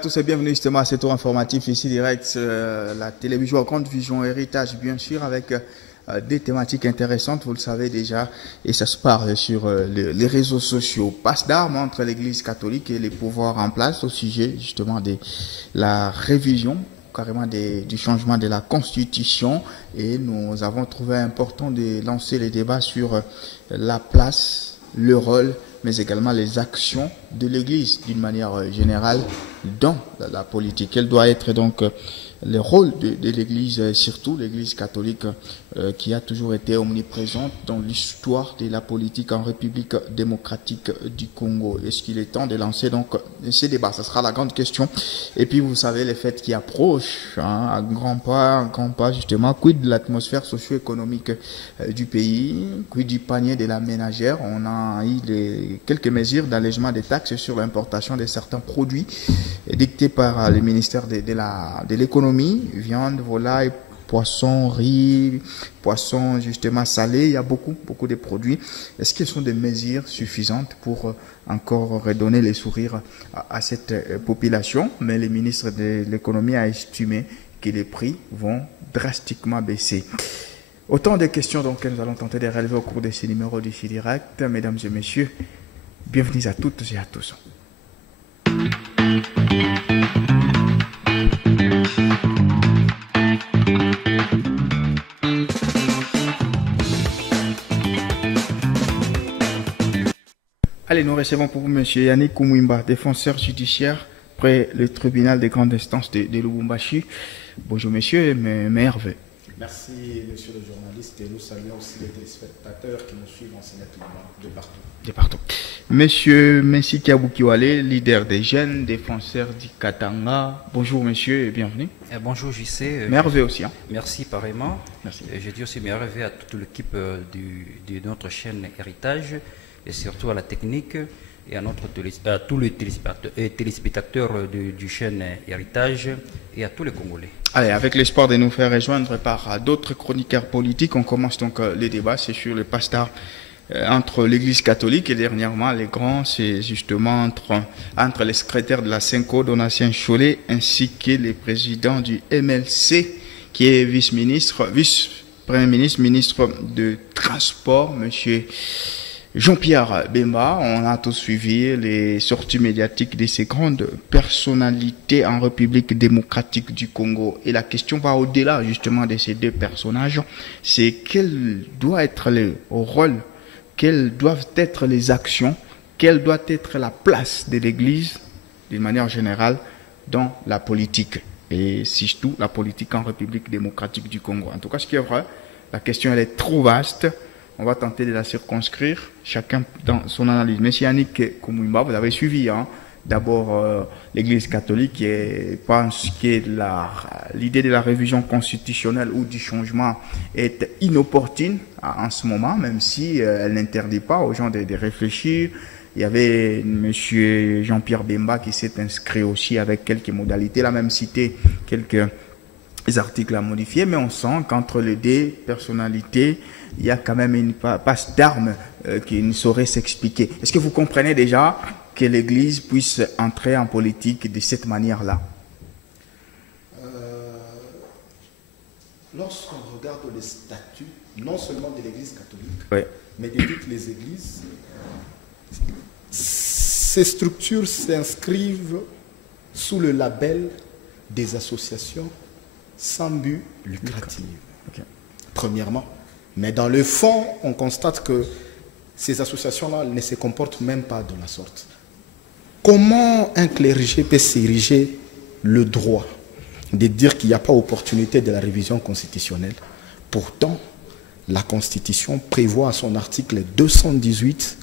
À tous et bienvenue justement à ce tour informatif ici direct la télévision Grande Vision Héritage, bien sûr, avec des thématiques intéressantes, vous le savez déjà, et ça se parle sur les réseaux sociaux. Passe d'armes entre l'Église catholique et les pouvoirs en place au sujet justement de la révision carrément du changement de la Constitution, et nous avons trouvé important de lancer les débats sur la place, le rôle, mais également les actions de l'Église d'une manière générale dans la politique. Quel doit être donc le rôle de l'Église, surtout l'Église catholique qui a toujours été omniprésente dans l'histoire de la politique en République démocratique du Congo. Est-ce qu'il est temps de lancer donc ces débats? Ce sera la grande question. Et puis vous savez les fêtes qui approchent, hein, à grands pas justement. Quid de l'atmosphère socio-économique du pays? Quid du panier de la ménagère? On a eu quelques mesures d'allègement des taxes sur l'importation de certains produits dictées par le ministère de l'économie, viande, volaille, poisson, riz, poisson justement salé. Il y a beaucoup de produits. Est-ce qu'ils sont des mesures suffisantes pour encore redonner les sourires à cette population? Mais le ministre de l'économie a estimé que les prix vont drastiquement baisser. Autant de questions donc que nous allons tenter de relever au cours de ces numéros d'ici direct. Mesdames et messieurs, bienvenue à toutes et à tous. Allez, nous recevons pour vous M. Yannick Koumouimba, défenseur judiciaire près le tribunal des grandes instances de Lubumbashi. Bonjour monsieur, mais Hervé. Merci monsieur le journaliste, et nous saluons aussi les téléspectateurs qui nous suivent en Sénat de partout. Monsieur Messi Kabukiwale, leader des jeunes, défenseur du Katanga. Bonjour monsieur et bienvenue. Bonjour JC. Hervé aussi. Hein. Merci pareillement. Merci. Je dis aussi Hervé à toute l'équipe de notre chaîne Héritage, et surtout à la technique et à tous les téléspectateurs du chaîne Héritage et à tous les Congolais. Allez, avec l'espoir de nous faire rejoindre par d'autres chroniqueurs politiques, on commence donc les débats. C'est sur le passe-d'armes entre l'Église catholique et dernièrement les grands, c'est justement entre les secrétaires de la Senko, Donatien Cholet, ainsi que le président du MLC, qui est vice-premier ministre, ministre de Transport, monsieur Jean-Pierre Bemba. On a tous suivi les sorties médiatiques de ces grandes personnalités en République démocratique du Congo. Et la question va au-delà justement de ces deux personnages. C'est quel doit être le rôle, quelles doivent être les actions, quelle doit être la place de l'Église d'une manière générale dans la politique. Et surtout la politique en République démocratique du Congo. En tout cas, ce qui est vrai, la question elle est trop vaste. On va tenter de la circonscrire, chacun dans son analyse. Monsieur Yannick Koumouimba, vous avez suivi d'abord l'Église catholique qui pense que l'idée de la révision constitutionnelle ou du changement est inopportune en ce moment, même si elle n'interdit pas aux gens de réfléchir. Il y avait monsieur Jean-Pierre Bemba qui s'est inscrit aussi avec quelques modalités, là même cité quelques articles à modifier, mais on sent qu'entre les deux personnalités, il y a quand même une passe d'armes qui ne saurait s'expliquer. Est-ce que vous comprenez déjà que l'Église puisse entrer en politique de cette manière-là? Lorsqu'on regarde les statuts, non seulement de l'Église catholique, oui, mais de toutes les églises, ces structures s'inscrivent sous le label des associations sans but lucratif. Okay. Premièrement. Mais dans le fond, on constate que ces associations-là ne se comportent même pas de la sorte. Comment un clergé peut s'ériger le droit de dire qu'il n'y a pas opportunité de la révision constitutionnelle? Pourtant, la Constitution prévoit à son article 218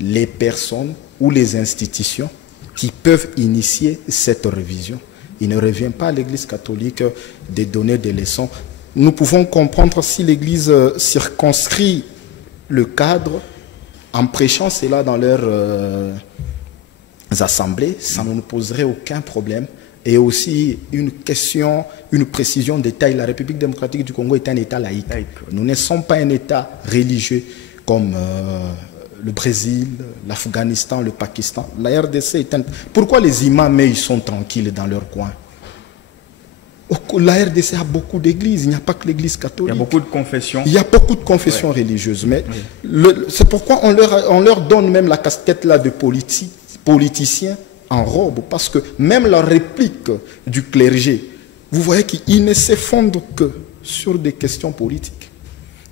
les personnes ou les institutions qui peuvent initier cette révision. Il ne revient pas à l'Église catholique de donner des leçons. Nous pouvons comprendre si l'Église circonscrit le cadre en prêchant cela dans leurs assemblées, ça ne nous poserait aucun problème. Et aussi une question, une précision de taille. La République démocratique du Congo est un État laïque. Nous ne sommes pas un État religieux comme le Brésil, l'Afghanistan, le Pakistan. La RDC est Pourquoi les imams, ils sont tranquilles dans leur coin? La RDC a beaucoup d'églises, il n'y a pas que l'église catholique. Il y a beaucoup de confessions. Il y a beaucoup de confessions religieuses. Mais c'est pourquoi on leur donne même la casquette là de politicien en robe. Parce que même la réplique du clergé, vous voyez qu'ils ne se fondent que sur des questions politiques.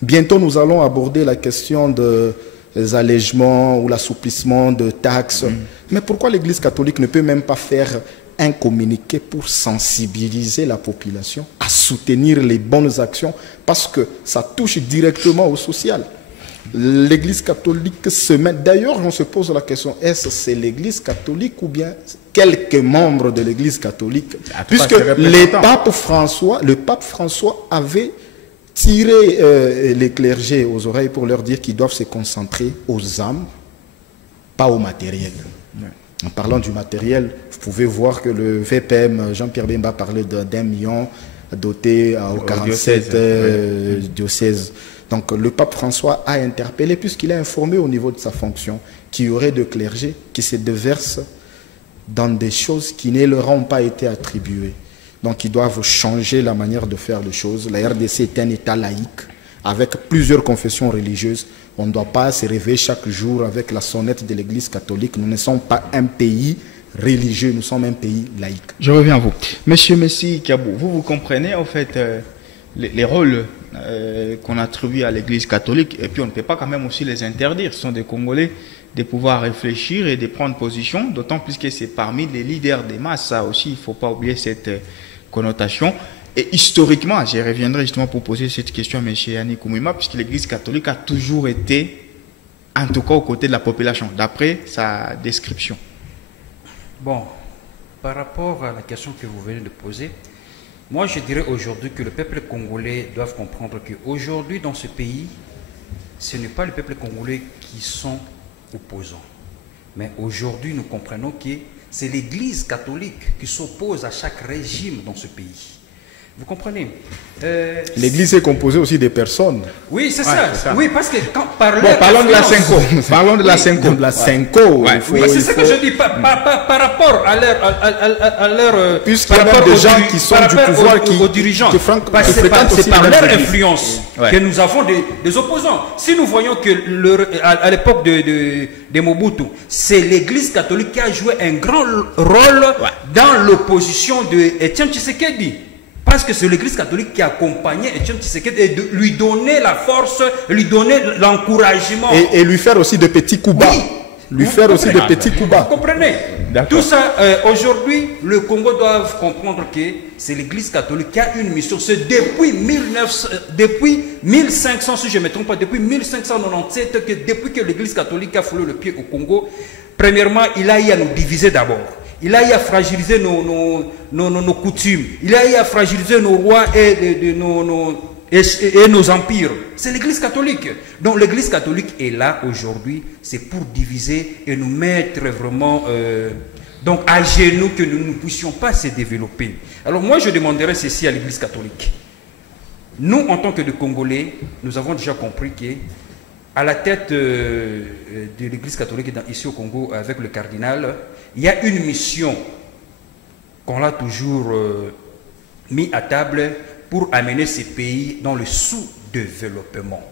Bientôt, nous allons aborder la question des allègements ou l'assouplissement de taxes. Mais pourquoi l'Église catholique ne peut même pas faire un communiqué pour sensibiliser la population à soutenir les bonnes actions? Parce que ça touche directement au social. L'Église catholique se met... D'ailleurs, on se pose la question, est-ce que c'est l'Église catholique ou bien quelques membres de l'Église catholique? Puisque le pape François avait tiré les clergés aux oreilles pour leur dire qu'ils doivent se concentrer aux âmes, pas au matériel. En parlant du matériel, vous pouvez voir que le VPM, Jean-Pierre Bemba parlait d'1 million doté aux 47 diocèses. Donc le pape François a interpellé, puisqu'il a informé au niveau de sa fonction, qu'il y aurait de clergés qui se déversent dans des choses qui ne leur ont pas été attribuées. Donc ils doivent changer la manière de faire les choses. La RDC est un État laïque, avec plusieurs confessions religieuses. On ne doit pas se réveiller chaque jour avec la sonnette de l'Église catholique. Nous ne sommes pas un pays religieux, nous sommes un pays laïque. Je reviens à vous. Monsieur Messi Kabou, vous comprenez en fait les rôles qu'on attribue à l'Église catholique, et puis on ne peut pas quand même aussi les interdire. Ce sont des Congolais de pouvoir réfléchir et de prendre position, d'autant plus que c'est parmi les leaders des masses. Ça aussi, il ne faut pas oublier cette connotation. Et historiquement, je reviendrai justement pour poser cette question à M. Yannick Oumoima, puisque l'Église catholique a toujours été, en tout cas, aux côtés de la population, d'après sa description. Bon, par rapport à la question que vous venez de poser, moi je dirais aujourd'hui que le peuple congolais doit comprendre qu'aujourd'hui dans ce pays, ce n'est pas le peuple congolais qui sont opposants. Mais aujourd'hui nous comprenons que c'est l'Église catholique qui s'oppose à chaque régime dans ce pays. Vous comprenez? L'Église est composée aussi des personnes. Oui, c'est ça. Oui, parce que quand parlons de la Cinco. Parlons de la Cinco. De la Cinco. Oui, c'est ce que je dis. Par rapport à leur... Puisqu'il y a même des gens qui sont du pouvoir aux dirigeants. C'est par leur influence que nous avons des opposants. Si nous voyons que à l'époque de Mobutu, c'est l'Église catholique qui a joué un grand rôle dans l'opposition de Etienne Tshisekedi. Parce que c'est l'Église catholique qui accompagnait Etienne Tshisekedi et de lui donner la force, lui donner l'encouragement. Et lui faire aussi de petits coups bas. Lui faire aussi de petits coups bas. Vous comprenez? Tout ça, aujourd'hui, le Congo doit comprendre que c'est l'Église catholique qui a une mission. C'est depuis 1500, si je ne me trompe pas, depuis 1597, depuis que l'Église catholique a foulé le pied au Congo, premièrement, il a eu à nous diviser d'abord. Il a eu à fragiliser nos coutumes. Il a eu à fragiliser nos rois et nos empires. C'est l'Église catholique. Donc l'Église catholique est là aujourd'hui, c'est pour diviser et nous mettre vraiment donc à genoux, que nous ne puissions pas se développer. Alors moi je demanderais ceci à l'Église catholique. Nous, en tant que Congolais, nous avons déjà compris que à la tête de l'Église catholique ici au Congo, avec le cardinal, il y a une mission qu'on a toujours mis à table pour amener ces pays dans le sous-développement.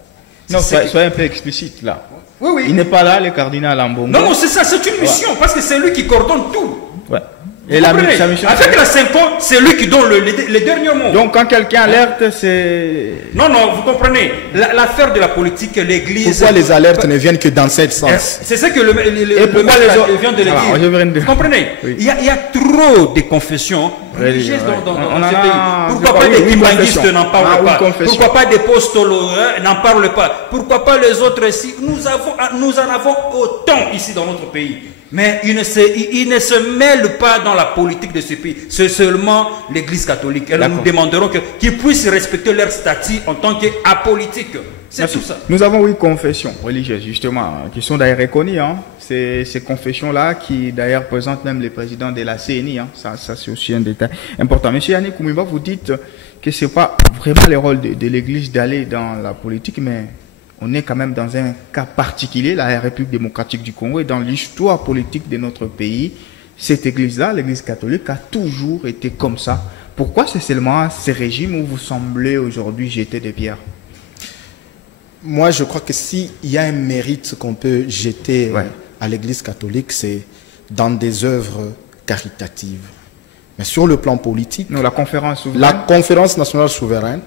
Non, soyez un peu explicite là. Oui, oui. Il n'est pas là, le cardinal Ambongo. Non, non, c'est ça, c'est une mission, parce que c'est lui qui coordonne tout. Ouais. Et sa mission, avec la Cinco, c'est lui qui donne les derniers mots. Donc quand quelqu'un alerte, c'est... Non, non, vous comprenez. L'affaire de la politique, l'Église... Pourquoi les alertes ne viennent que dans ce sens? C'est ça que le maire vient de le dire. Vous comprenez? Oui. Il y a trop de confessions religieuses dans ce pays. Pourquoi pas des kimbanguistes n'en parlent pas? Pourquoi pas des postolos n'en parlent pas? Pourquoi pas les autres ici? Nous en avons autant ici dans notre pays. Mais ils ne se mêlent pas dans la politique de ce pays. C'est seulement l'Église catholique. Et nous demanderons qu'ils puissent respecter leur statut en tant qu'apolitique. C'est tout ça. Nous avons 8 confessions religieuses, justement, qui sont d'ailleurs reconnues. Hein. Ces confessions-là, qui d'ailleurs présentent même les présidents de la CNI. Hein. Ça c'est aussi un détail important. Monsieur Yannick Oumoima, vous dites que ce n'est pas vraiment le rôle de l'Église d'aller dans la politique, mais on est quand même dans un cas particulier, la République démocratique du Congo, et dans l'histoire politique de notre pays, cette église-là, l'église catholique, a toujours été comme ça. Pourquoi c'est seulement ces régimes où vous semblez aujourd'hui jeter des pierres? Moi, je crois que s'il y a un mérite qu'on peut jeter à l'église catholique, c'est dans des œuvres caritatives. Mais sur le plan politique, non, la conférence nationale souveraine,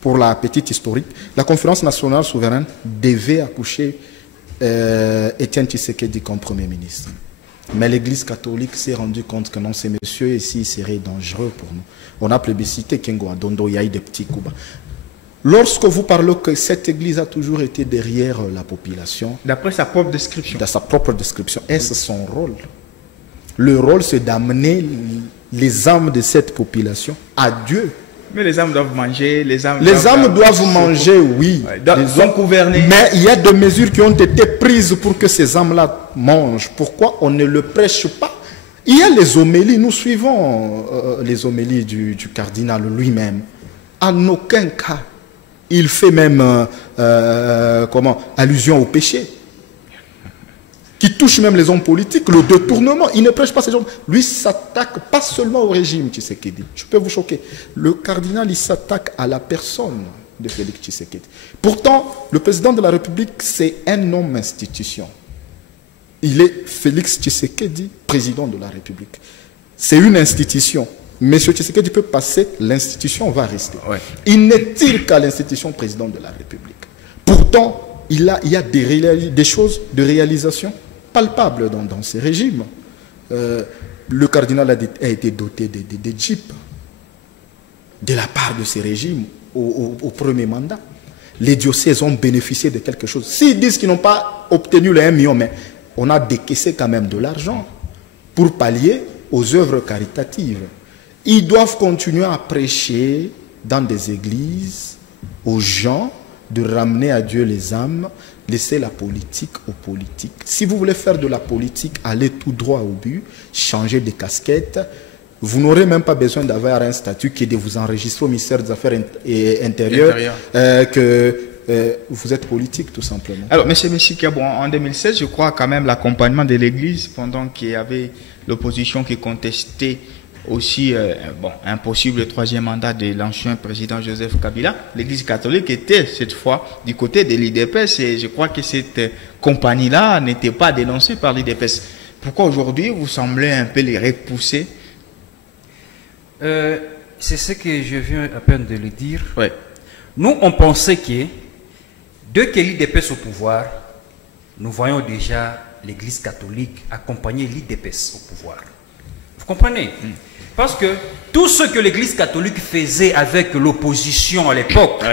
pour la petite historique, la conférence nationale souveraine devait accoucher Étienne Tshisekedi comme Premier ministre. Mais l'Église catholique s'est rendue compte que non, ces messieurs ici seraient dangereux pour nous. On a plébiscité Kengo Adondo, il y a eu des petits coups bas. Lorsque vous parlez que cette Église a toujours été derrière la population, d'après sa propre description. Dans sa propre description, est-ce son rôle? Le rôle, c'est d'amener les âmes de cette population à Dieu. Mais les âmes doivent manger, les âmes doivent manger, oui. Sont gouvernées. Mais il y a des mesures qui ont été prises pour que ces âmes-là mangent. Pourquoi on ne le prêche pas? Il y a les homélies, nous suivons les homélies du cardinal lui-même. En aucun cas, il fait même allusion au péché, qui touche même les hommes politiques, le détournement. Il ne prêche pas ces gens. Lui s'attaque pas seulement au régime Tshisekedi. Je peux vous choquer. Le cardinal, il s'attaque à la personne de Félix Tshisekedi. Pourtant, le président de la République, c'est un homme institution. Il est Félix Tshisekedi, président de la République. C'est une institution. Monsieur Tshisekedi peut passer, l'institution va rester. Il n'est il qu'à l'institution président de la République. Pourtant, il y a des choses de réalisation palpables dans ces régimes. Le cardinal a été doté de jeeps de la part de ces régimes au premier mandat. Les diocèses ont bénéficié de quelque chose. S'ils disent qu'ils n'ont pas obtenu les 1 million, mais on a décaissé quand même de l'argent pour pallier aux œuvres caritatives. Ils doivent continuer à prêcher dans des églises aux gens, de ramener à Dieu les âmes, laisser la politique aux politiques. Si vous voulez faire de la politique, allez tout droit au but, changez de casquette. Vous n'aurez même pas besoin d'avoir un statut qui est de vous enregistrer au ministère des Affaires intérieures, que vous êtes politique tout simplement. Alors, M. Messikabou, en 2016, je crois quand même l'accompagnement de l'Église, pendant qu'il y avait l'opposition qui contestait aussi un possible troisième mandat de l'ancien président Joseph Kabila, l'Église catholique était cette fois du côté de l'IDPS, et je crois que cette compagnie-là n'était pas dénoncée par l'IDPS. Pourquoi aujourd'hui vous semblez un peu les repousser? C'est ce que je viens à peine de le dire. Nous, on pensait que dès que l'IDPS au pouvoir, nous voyons déjà l'Église catholique accompagner l'IDPS au pouvoir. Vous comprenez? Parce que tout ce que l'Église catholique faisait avec l'opposition à l'époque,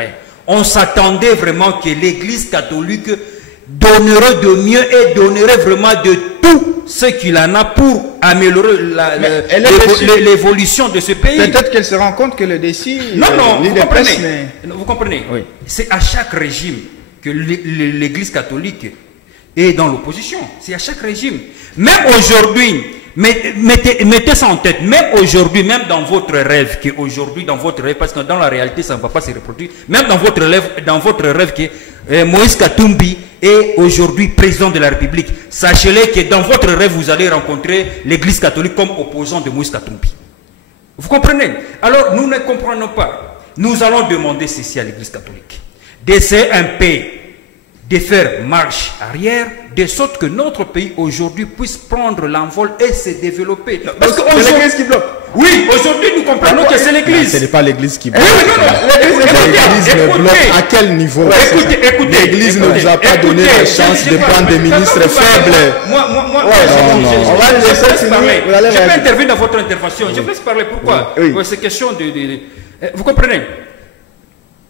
on s'attendait vraiment que l'Église catholique donnerait de mieux et donnerait vraiment de tout ce qu'il en a pour améliorer l'évolution de ce pays. Peut-être qu'elle se rend compte que le défi... Non, vous comprenez. Oui. C'est à chaque régime que l'Église catholique est dans l'opposition. C'est à chaque régime. Même aujourd'hui... Mettez ça en tête, même aujourd'hui, même dans votre rêve, parce que dans la réalité, ça ne va pas se reproduire, même dans votre rêve que Moïse Katumbi est aujourd'hui président de la République, sachez-le que dans votre rêve, vous allez rencontrer l'Église catholique comme opposant de Moïse Katumbi. Vous comprenez? Alors, nous ne comprenons pas. Nous allons demander ceci à l'Église catholique. D'essayer un peu de faire marche arrière, de sorte que notre pays aujourd'hui puisse prendre l'envol et se développer. Parce que c'est l'Église qui bloque. Oui, aujourd'hui nous comprenons que c'est l'Église. Ce n'est pas l'Église qui bloque. L'Église ne bloque à quel niveau? L'Église ne vous a pas donné la chance de prendre des ministres faibles. On va le laisser parler. Je peux intervenir dans votre intervention. Je vous laisse parler. Pourquoi? C'est question de... Vous comprenez?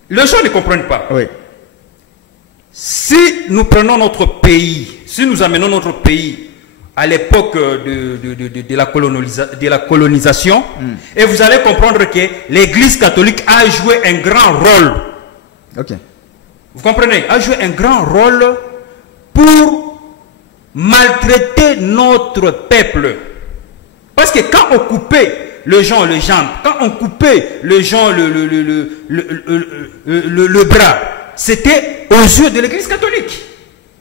Les gens ne comprennent pas. Oui. Si nous prenons notre pays, si nous amenons notre pays à l'époque de la colonisation, et vous allez comprendre que l'Église catholique a joué un grand rôle. Vous comprenez? A joué un grand rôle pour maltraiter notre peuple. Parce que quand on coupait les gens les jambes, quand on coupait les gens le bras, c'était aux yeux de l'Église catholique.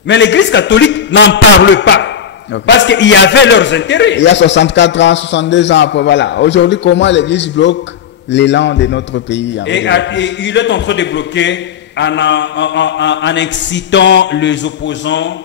Mais l'Église catholique n'en parle pas. Okay. Parce qu'il y avait leurs intérêts. Il y a 64 ans, 62 ans, après, voilà. Aujourd'hui, comment l'Église bloque l'élan de notre pays? Et il est en train de bloquer en incitant les opposants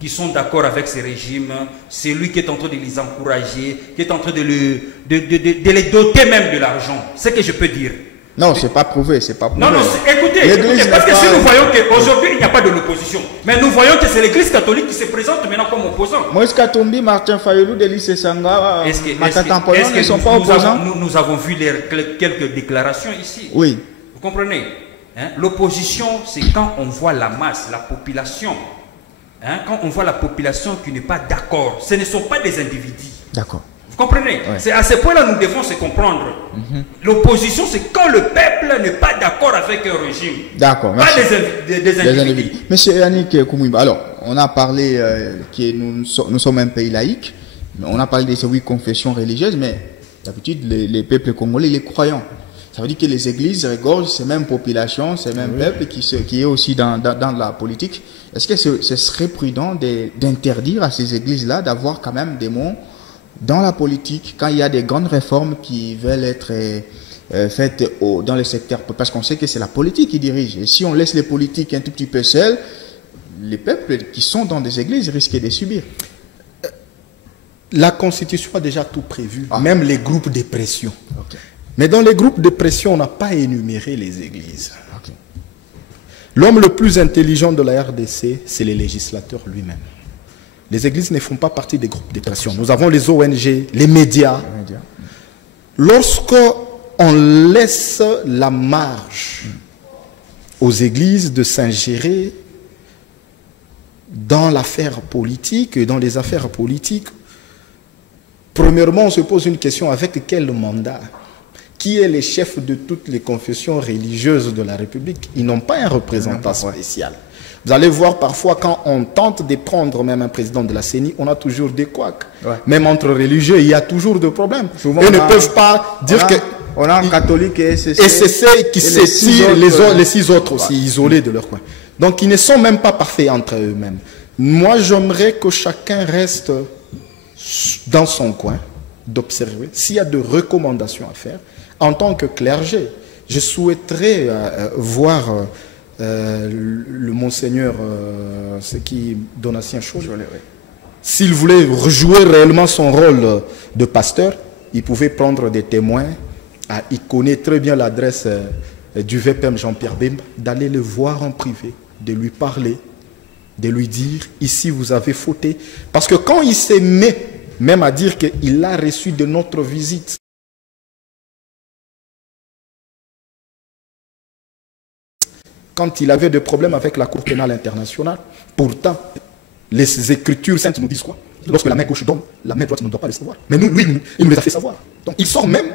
qui sont d'accord avec ce régime. C'est lui qui est en train de les encourager, qui est en train de les doter même de l'argent. C'est ce que je peux dire. Non, c'est pas prouvé, c'est pas prouvé. Non, écoutez, parce que si nous voyons qu'aujourd'hui il n'y a pas de l'opposition, mais nous voyons que c'est l'Église catholique qui se présente maintenant comme opposant. Moïse Katumbi, Martin Fayulu, Délice Sanga, Matata Mpoyo ne sont pas opposants. Nous avons vu quelques déclarations ici. Oui. Vous comprenez, hein? L'opposition, c'est quand on voit la masse, la population. Hein? Quand on voit la population qui n'est pas d'accord, ce ne sont pas des individus. D'accord. Vous comprenez? Ouais. C'est à ce point-là nous devons se comprendre. L'opposition, c'est quand le peuple n'est pas d'accord avec un régime. D'accord. Pas des individus. Monsieur Yannick Koumouimba, alors, on a parlé que nous sommes un pays laïque, on a parlé de ces 8 confessions religieuses, mais d'habitude, les peuples congolais, les croyants. Ça veut dire que les églises regorgent ces mêmes populations, ces mêmes peuples qui est aussi dans la politique. Est-ce que ce serait prudent d'interdire à ces églises-là d'avoir quand même des mots dans la politique quand il y a des grandes réformes qui veulent être faites dans le secteur? Parce qu'on sait que c'est la politique qui dirige. Et si on laisse les politiques un tout petit peu seuls, les peuples qui sont dans des églises risquent de subir. La Constitution a déjà tout prévu, même les groupes de pression. Okay. Mais dans les groupes de pression, on n'a pas énuméré les églises. Okay. L'homme le plus intelligent de la RDC, c'est le législateur lui-même. Les églises ne font pas partie des groupes de pression. Nous avons les ONG, les médias. Lorsqu'on laisse la marge aux églises de s'ingérer dans l'affaire politique et dans les affaires politiques, premièrement, on se pose une question: avec quel mandat? Qui est le chef de toutes les confessions religieuses de la République? Ils n'ont pas un représentant spécial. Vous allez voir parfois quand on tente de prendre même un président de la CENI, on a toujours des couacs. Ouais. Même entre religieux, il y a toujours des problèmes. Souvent, ils ne peuvent pas dire que... On a un catholique et SCC. Qui s'étirent, les 6 autres aussi, isolés de leur coin. Donc ils ne sont même pas parfaits entre eux-mêmes. Moi, j'aimerais que chacun reste dans son coin, d'observer. S'il y a de recommandations à faire, en tant que clergé, je souhaiterais voir... le monseigneur, c'est qui, Donatien Chaud, s'il voulait rejouer réellement son rôle de pasteur, il pouvait prendre des témoins. Il connaît très bien l'adresse du VPM Jean-Pierre Bemba, d'aller le voir en privé, de lui parler, de lui dire: ici vous avez fauté. Parce que quand il s'est mis même à dire qu'il a reçu de notre visite, quand il avait des problèmes avec la Cour pénale internationale, pourtant, les Écritures saintes nous disent quoi? Lorsque la main gauche donne, la main droite ne doit pas le savoir. Mais nous, lui, il nous les a fait savoir. Donc, il sort même.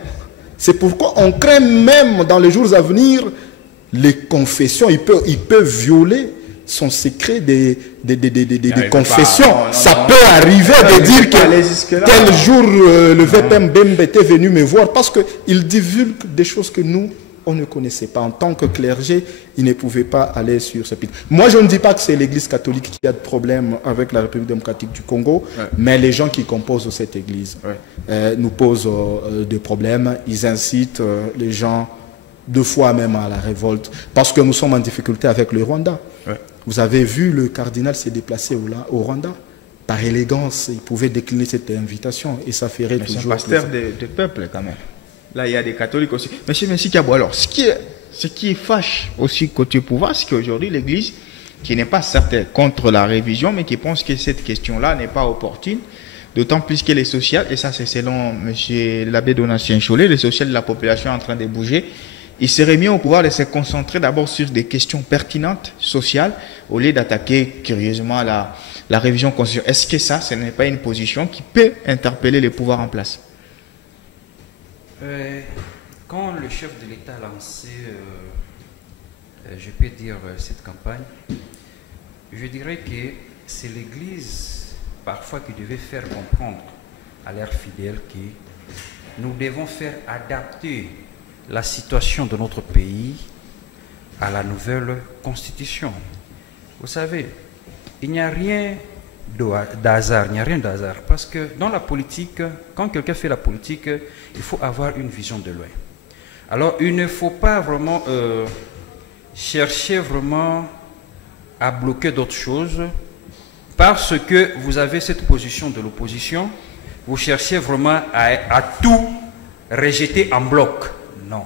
C'est pourquoi on craint même dans les jours à venir, les confessions, il peut violer son secret des confessions. Ça peut arriver de dire que tel jour, le VPM Bemba était venu me voir parce qu'il divulgue des choses que nous, on ne connaissait pas. En tant que clergé, il ne pouvait pas aller sur ce piste. Moi, je ne dis pas que c'est l'Église catholique qui a de problème avec la République démocratique du Congo, mais les gens qui composent cette Église nous posent des problèmes. Ils incitent les gens 2 fois même à la révolte, parce que nous sommes en difficulté avec le Rwanda. Vous avez vu, le cardinal s'est déplacé au Rwanda. Par élégance, il pouvait décliner cette invitation et ça ferait toujours... C'est un pasteur de peuple quand même. Là, il y a des catholiques aussi. Monsieur Kabo, alors, ce qui fâche aussi côté pouvoir, c'est qu'aujourd'hui, l'Église, qui n'est pas certes contre la révision, mais qui pense que cette question-là n'est pas opportune, d'autant plus qu'elle est sociale, et ça c'est selon M. l'abbé Donatien Cholet, le social de la population est en train de bouger. Il serait mieux au pouvoir de se concentrer d'abord sur des questions pertinentes, sociales, au lieu d'attaquer curieusement la révision constitutionnelle. Est-ce que ça, ce n'est pas une position qui peut interpeller les pouvoirs en place? Quand le chef de l'État a lancé, je peux dire, cette campagne, je dirais que c'est l'Église parfois qui devait faire comprendre à leurs fidèles que nous devons faire adapter la situation de notre pays à la nouvelle constitution. Vous savez, il n'y a rien d'hasard, il n'y a rien d'hasard. Parce que dans la politique, quand quelqu'un fait la politique, il faut avoir une vision de loin. Alors, il ne faut pas vraiment chercher vraiment à bloquer d'autres choses parce que vous avez cette position de l'opposition. Vous cherchez vraiment à tout rejeter en bloc. Non.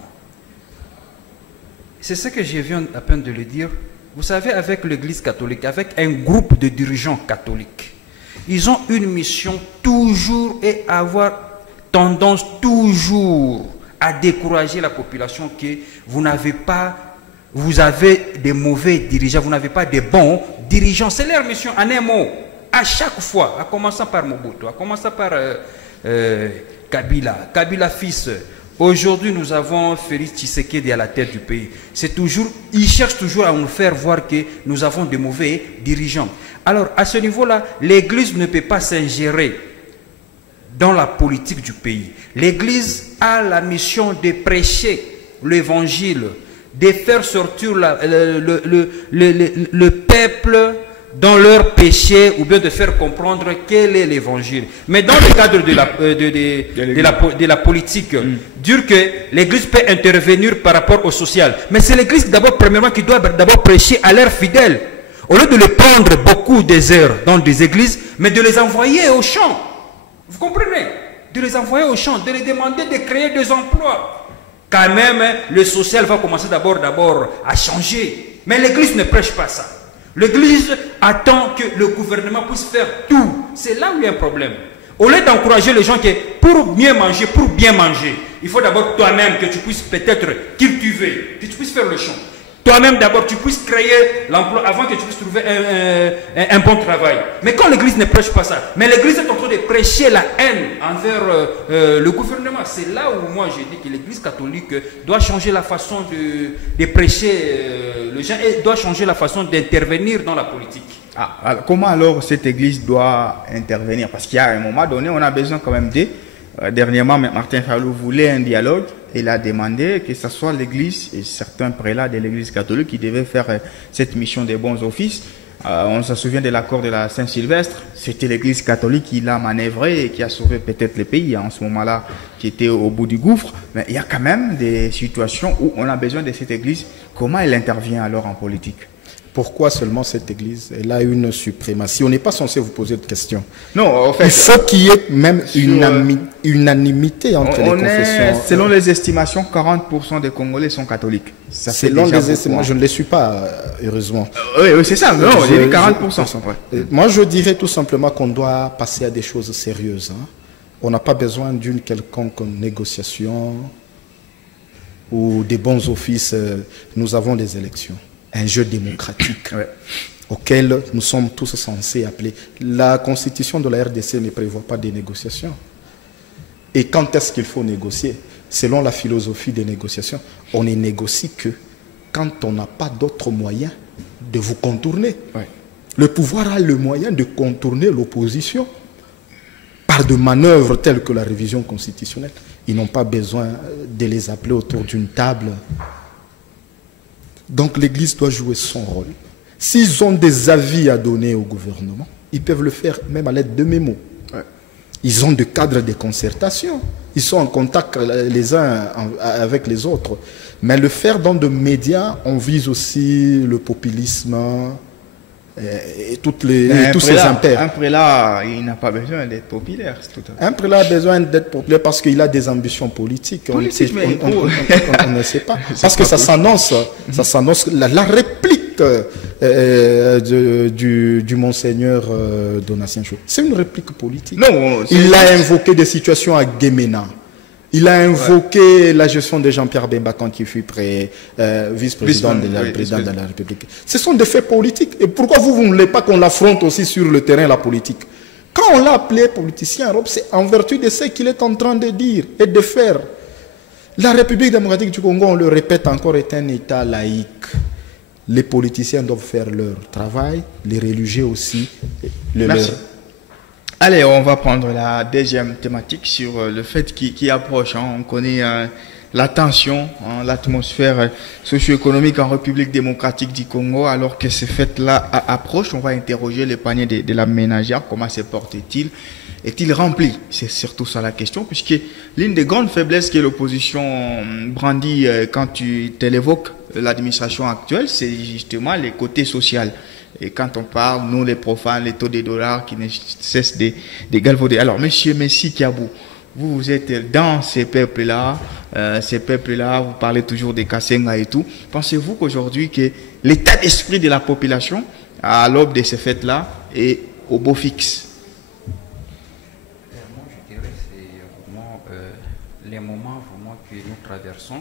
C'est ce que je viens à peine de le dire. Vous savez, avec l'Église catholique, avec un groupe de dirigeants catholiques, ils ont une mission toujours et avoir tendance toujours à décourager la population que vous n'avez pas, vous avez des mauvais dirigeants, vous n'avez pas des bons dirigeants. C'est leur mission, en un mot, à chaque fois, à commencer par Mobutu, à commencer par Kabila fils. Aujourd'hui, nous avons Félix Tshisekedi à la tête du pays. C'est toujours, ils cherchent toujours à nous faire voir que nous avons de mauvais dirigeants. Alors, à ce niveau-là, l'Église ne peut pas s'ingérer dans la politique du pays. L'Église a la mission de prêcher l'Évangile, de faire sortir le peuple dans leur péché, ou bien de faire comprendre quel est l'évangile. Mais dans le cadre de la politique, dire que l'Église peut intervenir par rapport au social. Mais c'est l'Église d'abord, premièrement, qui doit d'abord prêcher à leurs fidèles. Au lieu de les prendre beaucoup des heures dans des églises, mais de les envoyer au champ. Vous comprenez? De les envoyer au champ, de les demander de créer des emplois. Quand même, le social va commencer d'abord à changer. Mais l'Église ne prêche pas ça. L'Église attend que le gouvernement puisse faire tout. C'est là où il y a un problème. Au lieu d'encourager les gens que pour mieux manger, pour bien manger, il faut d'abord toi-même que tu puisses peut-être cultiver, que tu puisses faire le champ. Toi-même d'abord tu puisses créer l'emploi avant que tu puisses trouver un bon travail. Mais quand l'Église ne prêche pas ça, mais l'Église est en train de prêcher la haine envers le gouvernement. C'est là où moi je dis que l'Église catholique doit changer la façon de prêcher les gens et doit changer la façon d'intervenir dans la politique. Alors, comment alors cette Église doit intervenir? Parce qu'il y a un moment donné, on a besoin quand même de... Dernièrement, Martin Fayulu voulait un dialogue. Il a demandé que ce soit l'Église et certains prélats de l'Église catholique qui devaient faire cette mission des bons offices. On se souvient de l'accord de la Saint-Sylvestre. C'était l'Église catholique qui l'a manœuvré et qui a sauvé peut-être le pays en ce moment-là, qui était au bout du gouffre. Mais il y a quand même des situations où on a besoin de cette Église. Comment elle intervient alors en politique? Pourquoi seulement cette Église? Elle a une suprématie. On n'est pas censé vous poser de questions. Non, en fait, il faut qu'il y ait même une unanimité entre les confessions. Selon les estimations, 40% des Congolais sont catholiques. Selon les estimations, je ne les suis pas, heureusement. Oui, c'est ça. Non, j'ai dit 40%. Moi, je dirais tout simplement qu'on doit passer à des choses sérieuses. Hein. On n'a pas besoin d'une quelconque négociation ou des bons offices. Nous avons des élections. Un jeu démocratique auquel nous sommes tous censés appeler. La constitution de la RDC ne prévoit pas de négociations. Et quand est-ce qu'il faut négocier? Selon la philosophie des négociations, on ne négocie que quand on n'a pas d'autre moyen de vous contourner. Le pouvoir a le moyen de contourner l'opposition par de manœuvres telles que la révision constitutionnelle. Ils n'ont pas besoin de les appeler autour d'une table. Donc l'Église doit jouer son rôle. S'ils ont des avis à donner au gouvernement, ils peuvent le faire même à l'aide de mémos. Ils ont des cadres de concertation. Ils sont en contact les uns avec les autres. Mais le faire dans des médias, on vise aussi le populisme et tous ces impairs. Un prélat, il n'a pas besoin d'être populaire. Un prélat a besoin d'être populaire parce qu'il a des ambitions politiques. On ne sait pas. Parce que ça s'annonce la réplique du monseigneur Donatien Chou. C'est une réplique politique. Non, il a invoqué des situations à Guémena. Il a invoqué la gestion de Jean-Pierre Bemba quand il fut vice-président de la République. Ce sont des faits politiques. Et pourquoi vous ne voulez pas qu'on l'affronte aussi sur le terrain, la politique? Quand on l'a appelé politicien, c'est en vertu de ce qu'il est en train de dire et de faire. La République démocratique du Congo, on le répète encore, est un État laïque. Les politiciens doivent faire leur travail, les religieux aussi. Merci. Allez, on va prendre la deuxième thématique sur le fait qui approche. On connaît la tension, hein, l'atmosphère socio-économique en République démocratique du Congo, alors que ces fêtes-là approchent. On va interroger le panier de la ménagère, comment se porte-t-il? Est-il rempli? C'est surtout ça la question, puisque l'une des grandes faiblesses que l'opposition brandit quand tu l'évoques, l'administration actuelle, c'est justement les côtés sociaux. Et quand on parle, nous les profanes, les taux de dollars qui ne cessent de galvauder. Alors, monsieur Messi Kiabou, vous êtes dans ces peuples-là, vous parlez toujours des Kassenga et tout. Pensez-vous qu'aujourd'hui, que l'état d'esprit de la population, à l'aube de ces fêtes-là, est au beau fixe? Moi, je dirais que c'est vraiment les moments vraiment que nous traversons.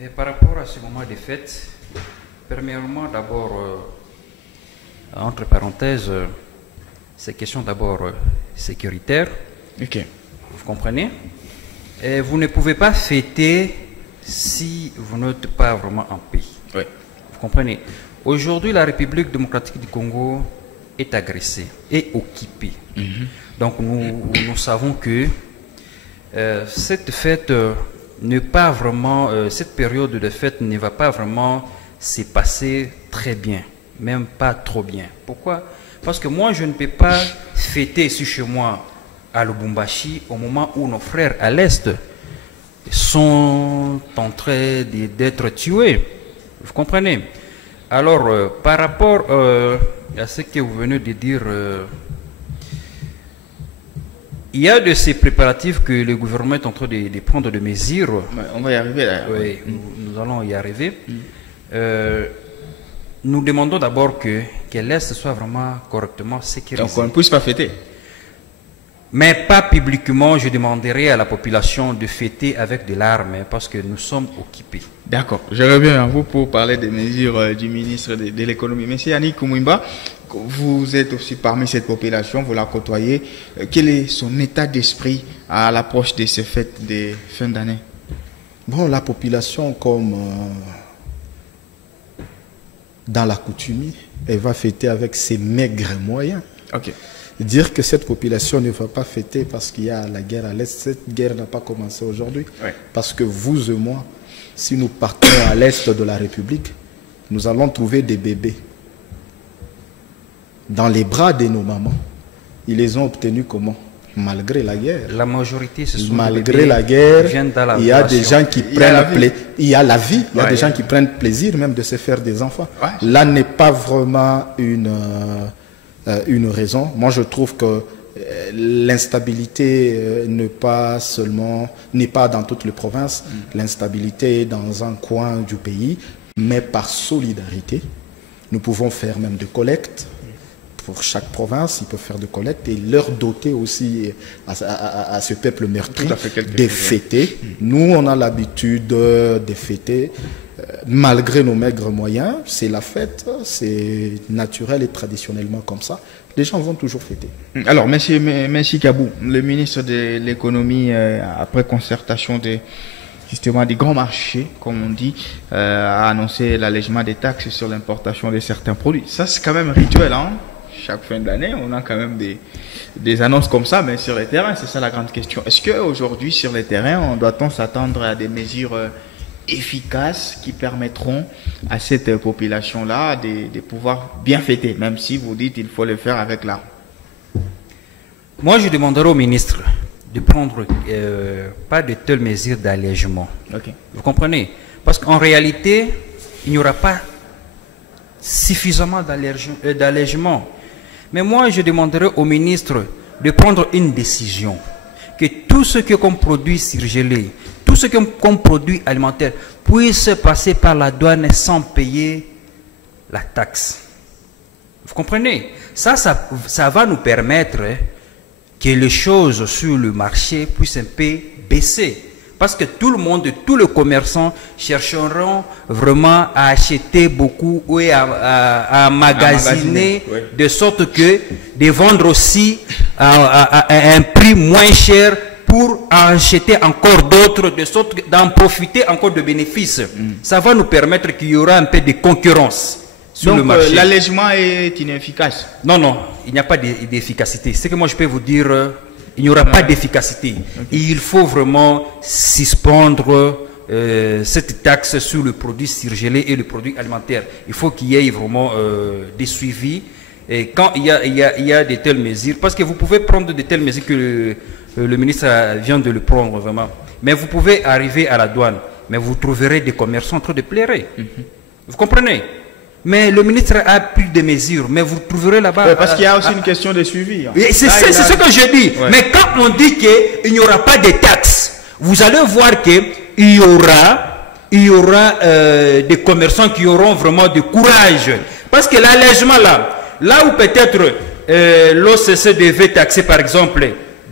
Et par rapport à ce moment des fêtes, premièrement, d'abord, entre parenthèses, c'est question d'abord sécuritaire. Ok. Vous comprenez? Et vous ne pouvez pas fêter si vous n'êtes pas vraiment en paix. Oui. Vous comprenez? Aujourd'hui, la République démocratique du Congo est agressée, est occupée. Donc nous savons que cette fête n'est pas vraiment, cette période de fête ne va pas vraiment se passer très bien, même pas trop bien. Pourquoi? Parce que moi, je ne peux pas fêter ici chez moi à Lubumbashi au moment où nos frères à l'Est sont en train d'être tués. Vous comprenez? Alors, par rapport à ce que vous venez de dire, il y a de ces préparatifs que le gouvernement est en train de prendre des mesures. On va y arriver là. Oui, nous allons y arriver. Nous demandons d'abord que l'Est soit vraiment correctement sécurisé. Donc on ne puisse pas fêter. Mais pas publiquement, je demanderai à la population de fêter avec de l'arme parce que nous sommes occupés. D'accord. Je reviens à vous pour parler des mesures du ministre de l'économie. Monsieur Yannick Koumouimba, vous êtes aussi parmi cette population, vous la côtoyez. Quel est son état d'esprit à l'approche de ces fêtes de fin d'année? Bon, la population, comme dans la coutume, elle va fêter avec ses maigres moyens. Ok. Dire que cette population ne va pas fêter parce qu'il y a la guerre à l'Est, cette guerre n'a pas commencé aujourd'hui. Ouais. Parce que vous et moi, si nous partons à l'Est de la République, nous allons trouver des bébés dans les bras de nos mamans. Ils les ont obtenus comment? Malgré la guerre. La majorité, ce sont malgré la guerre, il y a des gens qui prennent plaisir. Il y a la vie, il y a des gens qui prennent plaisir même de se faire des enfants. Ouais. Là n'est pas vraiment une raison. Moi, je trouve que l'instabilité n'est pas dans toutes les provinces. L'instabilité est dans un coin du pays, mais par solidarité, nous pouvons faire même des collectes. Pour chaque province, ils peuvent faire de collecte et leur doter aussi à ce peuple meurtri de fêter. Nous, on a l'habitude de fêter. Malgré nos maigres moyens, c'est la fête, c'est naturel et traditionnellement comme ça. Les gens vont toujours fêter. Alors, monsieur Messi Kabou, le ministre de l'économie, après concertation justement des grands marchés, comme on dit, a annoncé l'allègement des taxes sur l'importation de certains produits. Ça, c'est quand même rituel, hein? Chaque fin d'année, on a quand même des annonces comme ça, mais sur les terrains, c'est ça la grande question. Est-ce qu'aujourd'hui, sur les terrains, doit-on s'attendre à des mesures efficaces qui permettront à cette population-là de pouvoir bien fêter, même si vous dites qu'il faut le faire avec l'arme? Moi, je demanderai au ministre de prendre pas de telles mesures d'allègement. Okay. Vous comprenez? Parce qu'en réalité, il n'y aura pas suffisamment d'allègement. Mais moi, je demanderai au ministre de prendre une décision. Que tout ce que comme produit surgelé, tout ce que comme produit alimentaire puisse passer par la douane sans payer la taxe. Vous comprenez? Ça va nous permettre que les choses sur le marché puissent un peu baisser. Parce que tout le monde, tous les commerçants chercheront vraiment à acheter beaucoup ou à magasiner, oui. De sorte que de vendre aussi à un prix moins cher pour acheter encore d'autres, de sorte d'en profiter encore de bénéfices. Ça va nous permettre qu'il y aura un peu de concurrence sur le marché. Donc l'allègement est inefficace? Non, non, il n'y a pas d'efficacité. Ce que moi je peux vous dire, il n'y aura pas d'efficacité. Il faut vraiment suspendre cette taxe sur le produit surgelé et le produit alimentaire. Il faut qu'il y ait vraiment des suivis. Et quand il y a de telles mesures, parce que vous pouvez prendre de telles mesures que le ministre vient de le prendre vraiment, mais vous pouvez arriver à la douane, mais vous trouverez des commerçants en train de pleurer. Vous comprenez? Mais le ministre a pris des mesures, mais vous trouverez là-bas... Ouais, parce qu'il y a aussi une question de suivi. Hein. C'est ce que je dis. Ouais. Mais quand on dit qu'il n'y aura pas de taxes, vous allez voir qu'il y aura des commerçants qui auront vraiment du courage. Parce que l'allègement là où peut-être l'OCC devait taxer par exemple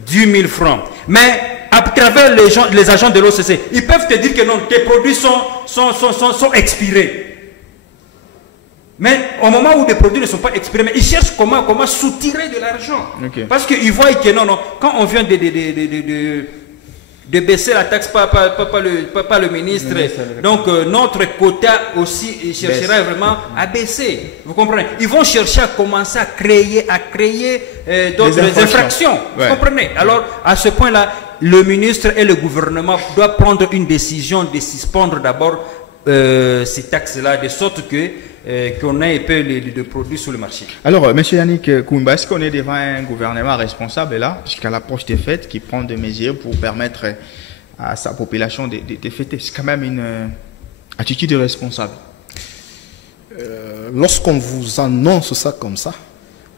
10 000 francs, mais à travers les agents de l'OCC, ils peuvent te dire que non, tes produits sont expirés. Mais au moment où les produits ne sont pas exprimés, ils cherchent comment soutirer de l'argent. Okay. Parce qu'ils voient que non, quand on vient de baisser la taxe, pas le ministre, donc notre quota aussi cherchera vraiment à baisser. Vous comprenez? Ils vont chercher à commencer à créer d'autres infractions. Ouais. Vous comprenez? Alors, à ce point-là, le ministre et le gouvernement doivent prendre une décision de suspendre d'abord ces taxes-là, de sorte qu'on ait un peu de produits sur le marché. Alors, M. Yannick Koumba, est-ce qu'on est devant un gouvernement responsable là, puisqu'à l'approche des fêtes, qui prend des mesures pour permettre à sa population de fêter? C'est quand même une attitude responsable. Lorsqu'on vous annonce ça comme ça,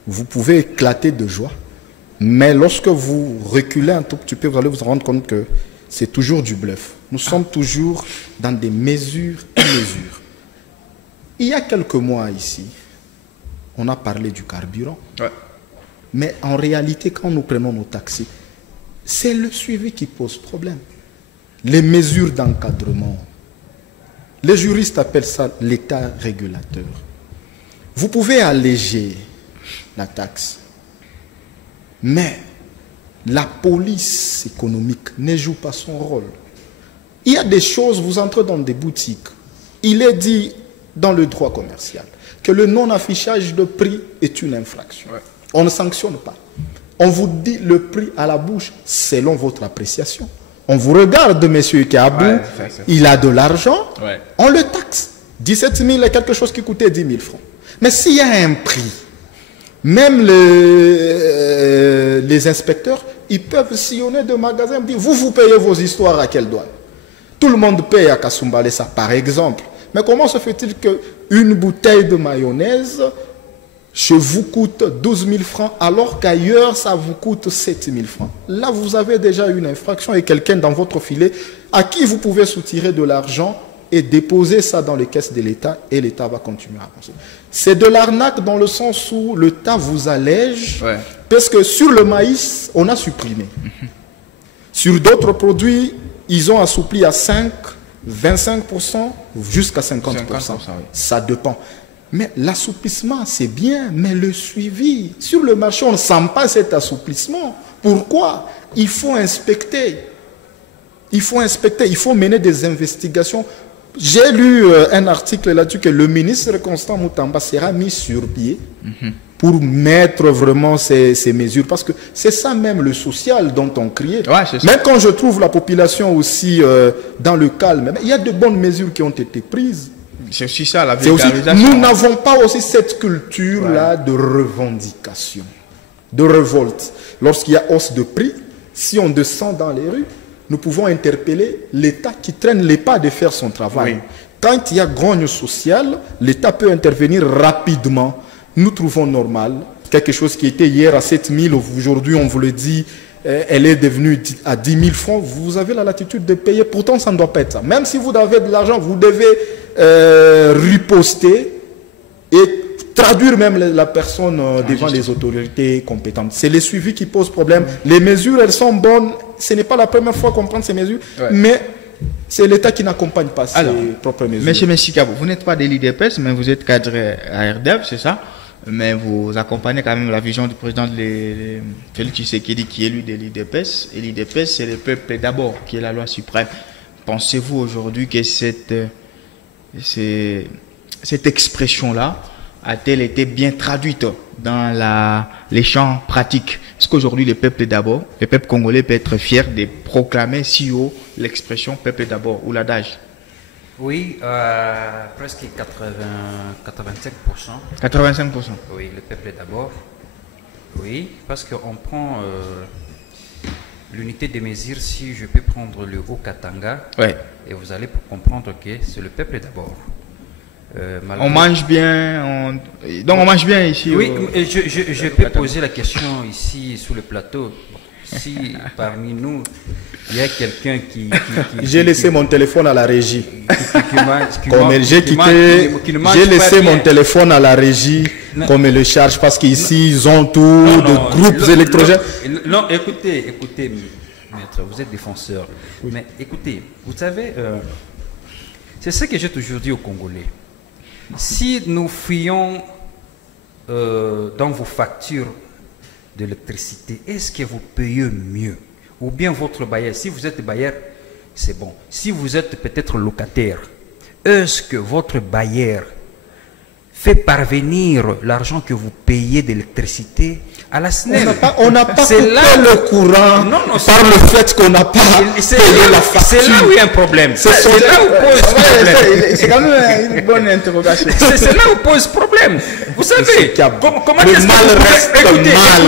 vous pouvez éclater de joie. Mais lorsque vous reculez un tout petit peu, vous allez vous rendre compte que c'est toujours du bluff. Nous sommes toujours dans des mesures et mesures. Il y a quelques mois ici, on a parlé du carburant. Ouais. Mais en réalité, quand nous prenons nos taxis, c'est le suivi qui pose problème. Les mesures d'encadrement. Les juristes appellent ça l'état régulateur. Vous pouvez alléger la taxe, mais la police économique ne joue pas son rôle. Il y a des choses, vous entrez dans des boutiques, il est dit dans le droit commercial que le non-affichage de prix est une infraction. Ouais. On ne sanctionne pas. On vous dit le prix à la bouche selon votre appréciation. On vous regarde, monsieur Kabou, ouais, il a de l'argent, ouais. On le taxe. 17 000 est quelque chose qui coûtait 10 000 francs. Mais s'il y a un prix, même les inspecteurs, ils peuvent sillonner de magasins et dire, vous payez vos histoires à quelle douane? Tout le monde paye à Kasumbalesa, par exemple. Mais comment se fait-il qu'une bouteille de mayonnaise chez vous coûte 12 000 francs alors qu'ailleurs ça vous coûte 7 000 francs? Là, vous avez déjà une infraction et quelqu'un dans votre filet à qui vous pouvez soutirer de l'argent et déposer ça dans les caisses de l'État et l'État va continuer à consommer. C'est de l'arnaque dans le sens où l'État vous allège, ouais. Parce que sur le maïs, on a supprimé. Sur d'autres produits, ils ont assoupli à 5, 25% jusqu'à 50%. 50%, oui. Ça dépend. Mais l'assouplissement, c'est bien, mais le suivi, sur le marché, on ne sent pas cet assouplissement. Pourquoi? Il faut inspecter. Il faut inspecter, il faut mener des investigations. J'ai lu un article là-dessus que le ministre Constant Moutamba sera mis sur pied pour mettre vraiment ces mesures. Parce que c'est ça même le social dont on criait. Ouais, même quand je trouve la population aussi dans le calme, il y a de bonnes mesures qui ont été prises. C'est aussi ça la vulgarisation. Nous n'avons pas aussi cette culture-là de revendication, de révolte. Lorsqu'il y a hausse de prix, si on descend dans les rues, nous pouvons interpeller l'État qui traîne les pas de faire son travail. Oui. Quand il y a grogne sociale, l'État peut intervenir rapidement. Nous trouvons normal, quelque chose qui était hier à 7 000, aujourd'hui on vous le dit, elle est devenue à 10 000 francs, vous avez la latitude de payer, pourtant ça ne doit pas être ça. Même si vous avez de l'argent, vous devez riposter et traduire même la personne devant les autorités compétentes. C'est les suivis qui posent problème. Les mesures, elles sont bonnes. Ce n'est pas la première fois qu'on prend ces mesures, mais c'est l'État qui n'accompagne pas ses propres mesures. Monsieur Messikabou, vous n'êtes pas de l'IDPS, mais vous êtes cadre à RDEV, c'est ça? Mais vous accompagnez quand même la vision du président Félix Tshisekedi qui est élu de l'IDPS. Et l'IDPS, c'est le peuple d'abord, qui est la loi suprême. Pensez-vous aujourd'hui que cette expression-là a-t-elle été bien traduite dans les champs pratiques? Est-ce qu'aujourd'hui le peuple d'abord, le peuple congolais peut être fier de proclamer si haut l'expression peuple d'abord ou l'adage? Oui, presque 85%. 85%. Oui, le peuple d'abord. Oui, parce qu'on prend l'unité de mesure, si je peux prendre le Haut-Katanga, Ouais. et vous allez comprendre que c'est le peuple d'abord. On mange bien, donc on mange bien ici. Oui, je peux poser la question ici sous le plateau. Si parmi nous, il y a quelqu'un qui J'ai laissé mon téléphone à la régie. Comme j'ai j'ai laissé mon téléphone à la régie, comme il le charge, parce qu'ici, ils ont tout de groupes électrogènes. Non, écoutez, maître, vous êtes défenseur. Oui. Mais écoutez, vous savez, c'est ce que j'ai toujours dit aux Congolais. Si nous fuyons dans vos factures d'électricité, est-ce que vous payez mieux? Ou bien votre bailleur, si vous êtes bailleur, c'est bon. Si vous êtes peut-être locataire, est-ce que votre bailleur fait parvenir l'argent que vous payez d'électricité à la SNEL? On n'a pas coupé le courant par le fait qu'on n'a pas payé la facture. C'est là où il y a un problème. C'est là où pose problème. C'est quand même une bonne interrogation. C'est là où pose problème. Vous savez, comment est-ce que le mal reste mal. Il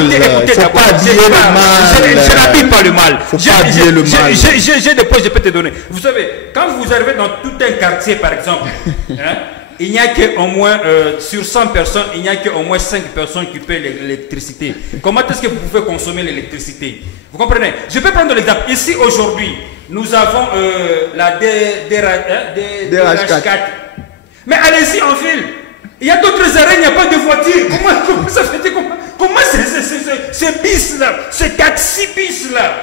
ne faut pas dire le mal. Je n'habille pas le mal. Il ne faut pas dire le mal. J'ai des points, je peux te donner. Vous savez, quand vous arrivez dans tout un quartier, par exemple, il n'y a qu'au moins, sur 100 personnes, il n'y a qu'au moins 5 personnes qui paient l'électricité. Comment est-ce que vous pouvez consommer l'électricité? Vous comprenez? Je peux prendre l'exemple. Ici, aujourd'hui, nous avons la DRH4. Mais allez-y en ville. Il y a d'autres arrêts, il n'y a pas de voiture. Comment ça fait? Comment ces bis-là, ces taxis bis-là,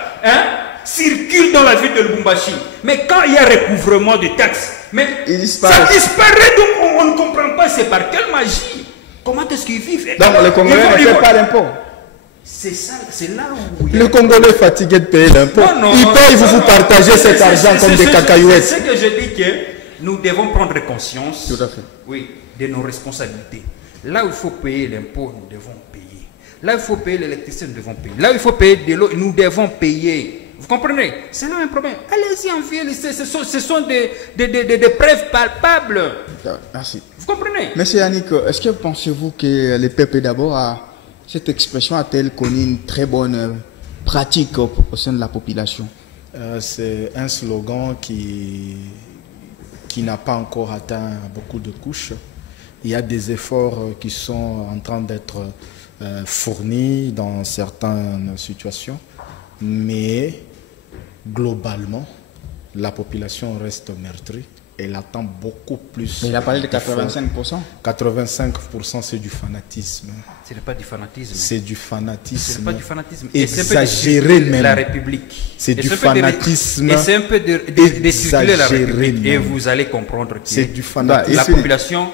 circulent dans la ville de Lubumbashi? Mais quand il y a recouvrement de taxes, mais ça disparaît, donc on ne comprend pas c'est par quelle magie. Comment est-ce qu'ils vivent? Donc le Congolais ne paie pas d'impôt. C'est ça, c'est là où le Congolais est fatigué de payer l'impôt. Il paye, vous partagez cet argent comme des cacahuètes. C'est ce que je dis, que nous devons prendre conscience. Tout à fait. Oui, de nos responsabilités. Là où il faut payer l'impôt, nous devons payer. Là où il faut payer l'électricité, nous devons payer. Là où il faut payer de l'eau, nous devons payer. Vous comprenez? C'est là un problème. Allez-y en ville, ce sont des preuves palpables. Merci. Vous comprenez? Monsieur Yannick, est-ce que pensez-vous que le peuple d'abord cette expression a-t-elle connu une très bonne pratique au sein de la population? C'est un slogan qui n'a pas encore atteint beaucoup de couches. Il y a des efforts qui sont en train d'être fournis dans certaines situations, mais globalement, la population reste meurtrie. Elle attend beaucoup plus. Mais il a parlé de 85%. 85%, c'est du fanatisme. Ce n'est pas du fanatisme. C'est du fanatisme. Ce n'est pas du fanatisme. Exagéré même. La République. C'est du fanatisme. Et c'est un peu de circuler la République. Et vous allez comprendre que c'est du fanatisme. La population,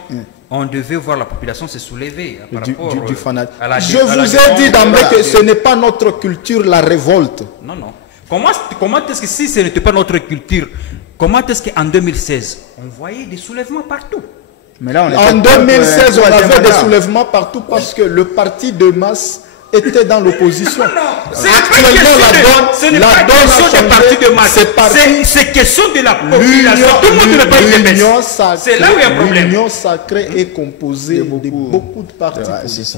on devait voir la population se soulever par rapport du fanatisme. Je vous ai dit d'emblée que ce n'est pas notre culture, la révolte. Non, non. Comment est-ce que si ce n'était pas notre culture, comment est-ce qu'en 2016, on voyait des soulèvements partout? Mais là, en 2016, on avait des soulèvements partout parce que le parti de masse était dans l'opposition. Ce n'est pas question de parti de masse. C'est question de la population. Tout le monde ne peut pas être. C'est là où il y a un problème. L'union sacrée est composée de beaucoup de partis politiques.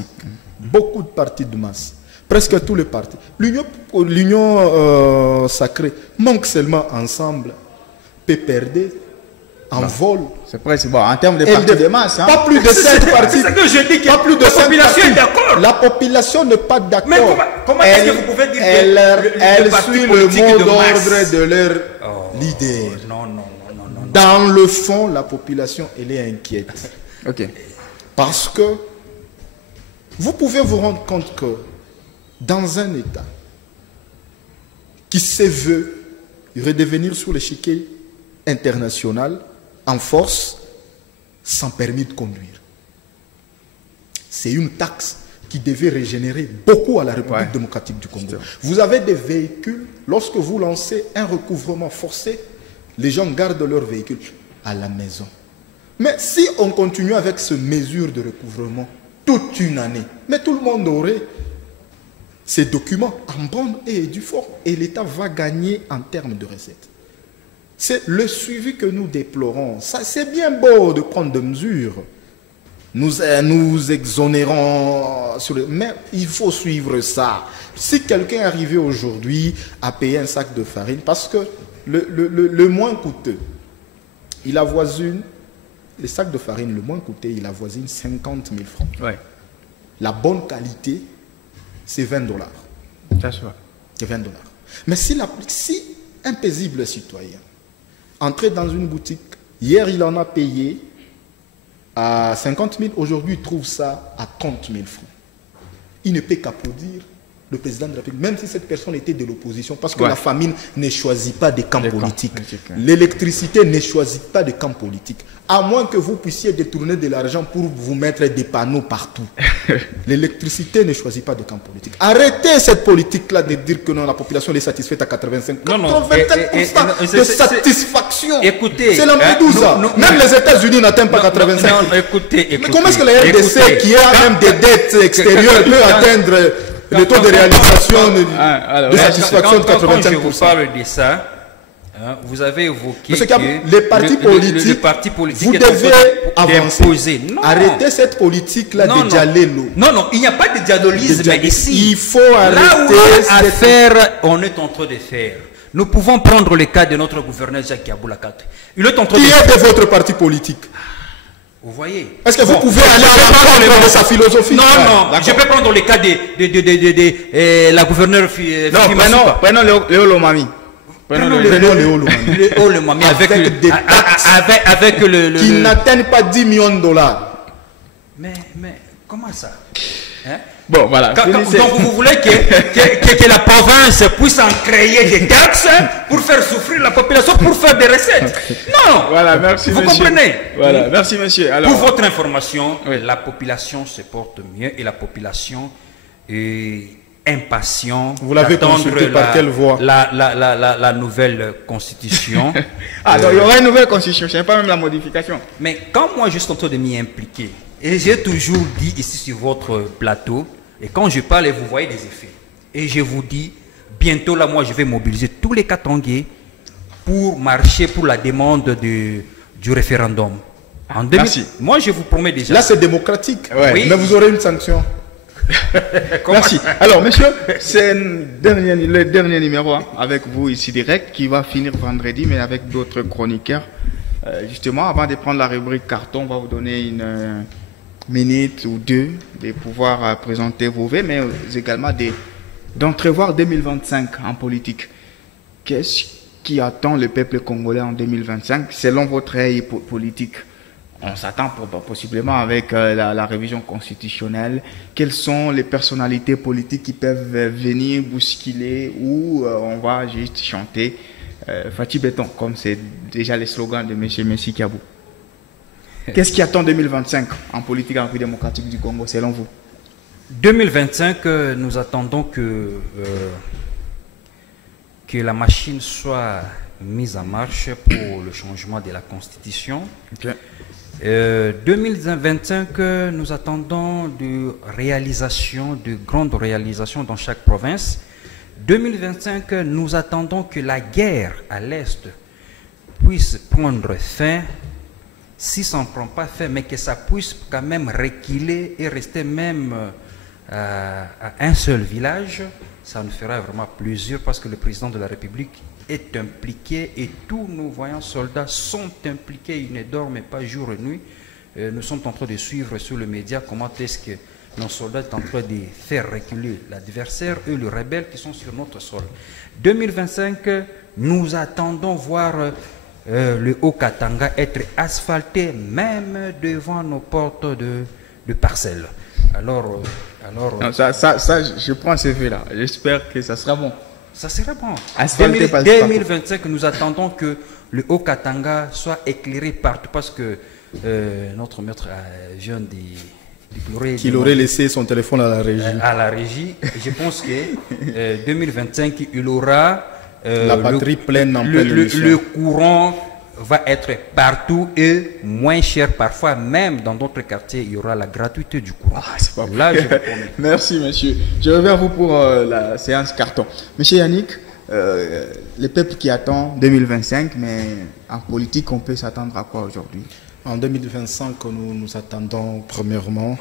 Beaucoup de partis de masse. Presque tous les partis. L'union sacrée manque seulement ensemble, peut perdre, en vol. C'est presque bon. En termes de partis de masse. Pas plus de 5 partis. C'est ce que je dis, pas plus de la population est d'accord. La population n'est pas d'accord. Mais comment est-ce que vous pouvez dire elle suit le mot d'ordre de leur leader. Non. Dans le fond, la population, elle est inquiète. Ok. Parce que vous pouvez vous rendre compte que dans un État qui se veut redevenir sur l'échiquier international en force, sans permis de conduire, c'est une taxe qui devait régénérer beaucoup à la République démocratique du Congo. Vous avez des véhicules, lorsque vous lancez un recouvrement forcé, les gens gardent leurs véhicules à la maison. Mais si on continue avec ces mesures de recouvrement toute une année, mais tout le monde aurait ces documents en bonne et due forme et l'État va gagner en termes de recettes. C'est le suivi que nous déplorons. Ça, c'est bien beau de prendre des mesures. Nous exonérons, mais il faut suivre ça. Si quelqu'un est arrivé aujourd'hui à payer un sac de farine, parce que le moins coûteux, il avoisine, le sac de farine le moins coûteux, il avoisine 50 000 francs. Ouais. La bonne qualité, c'est 20 $. Ça se voit. C'est 20 $. Mais si un paisible citoyen entrait dans une boutique, hier il en a payé à 50 000, aujourd'hui il trouve ça à 30 000 francs. Il ne peut qu'applaudir le président de la République, même si cette personne était de l'opposition, parce que la famine ne choisit pas de camp politique. L'électricité ne choisit pas de camp politique. À moins que vous puissiez détourner de l'argent pour vous mettre des panneaux partout. L'électricité ne choisit pas de camp politique. Arrêtez cette politique-là de dire que non, la population est satisfaite à 85%. 85% de satisfaction. Écoutez, c'est Lampedusa. Même les États-Unis n'atteignent pas 85%. Écoutez. Mais comment est-ce que la RDC, qui a même des dettes extérieures, peut atteindre le taux de réalisation de satisfaction de 85%? Quand je vous parle de ça, vous avez évoqué que les partis politiques, vous devez avancer. Arrêtez cette politique-là de dialogue. Non, il n'y a pas de dialogisme ici. Il faut arrêter. Là où on est en train de faire. Nous pouvons prendre le cas de notre gouverneur Jacques Yaboulakate. Il est en train Qui est de votre parti politique? Vous voyez? Est-ce que vous pouvez aller à l'encontre de sa philosophie? Non. Je peux prendre le cas de la gouverneure Prenons Léo Lomami. Léo Lomami avec des taxes avec le qui n'atteignent pas 10 millions de dollars. Mais comment ça? Bon, voilà. Donc vous voulez que la province puisse en créer des taxes pour faire souffrir la population, pour faire des recettes? Non. Voilà, merci vous monsieur. Comprenez? Voilà, merci monsieur. Alors, pour votre information, la population se porte mieux et la population est impatient. Vous l'avez consulté par quelle voie? La nouvelle constitution. donc il y aura une nouvelle constitution, ce n'est pas même la modification. Mais quand moi je suis en train de m'y impliquer, et j'ai toujours dit ici sur votre plateau, et quand je parle, vous voyez des effets. Et je vous dis, bientôt là, moi je vais mobiliser tous les Katangais pour marcher pour la demande du référendum. Merci. Moi je vous promets déjà. Là c'est démocratique, Oui. Mais vous aurez une sanction. Merci. Alors, monsieur, c'est le dernier numéro avec vous ici direct qui va finir vendredi, mais avec d'autres chroniqueurs. Justement, avant de prendre la rubrique carton, on va vous donner une minute ou deux de pouvoir présenter vos vœux, mais également d'entrevoir 2025 en politique. Qu'est-ce qui attend le peuple congolais en 2025 selon votre œil politique? On s'attend possiblement avec la révision constitutionnelle. Quelles sont les personnalités politiques qui peuvent venir bousculer ou on va juste chanter Fatih Béton, comme c'est déjà le slogan de M. Messi Kiabou. Qu'est-ce qui attend 2025 en politique en République démocratique du Congo selon vous? 2025, nous attendons que la machine soit mise en marche pour le changement de la Constitution. Okay. 2025, nous attendons de grandes réalisations dans chaque province. 2025, nous attendons que la guerre à l'Est puisse prendre fin, si ça ne prend pas fin, mais que ça puisse quand même reculer et rester même à un seul village. Ça nous fera vraiment plaisir parce que le président de la République est impliqué et tous nos voyants soldats sont impliqués, ils ne dorment pas jour et nuit. Nous sommes en train de suivre sur les médias comment est-ce que nos soldats sont en train de faire reculer l'adversaire et les rebelles qui sont sur notre sol. 2025, nous attendons voir le Haut-Katanga être asphalté même devant nos portes de parcelles. Alors non, ça, je prends ce vœu-là. J'espère que ça sera bon. Ça sera bon. 2025, nous attendons que le Haut-Katanga soit éclairé partout parce que notre maître vient de qu'il aurait laissé son téléphone à la régie. Je pense que 2025, il aura la batterie pleine en pleine le courant va être partout et moins cher parfois, même dans d'autres quartiers, il y aura la gratuité du courant. Ah, c'est pas Là, je vrai. vous promets. Merci, monsieur. Je reviens à vous pour la séance carton. Monsieur Yannick, le peuple qui attend 2025, mais en politique, on peut s'attendre à quoi aujourd'hui? En 2025, nous attendons premièrement,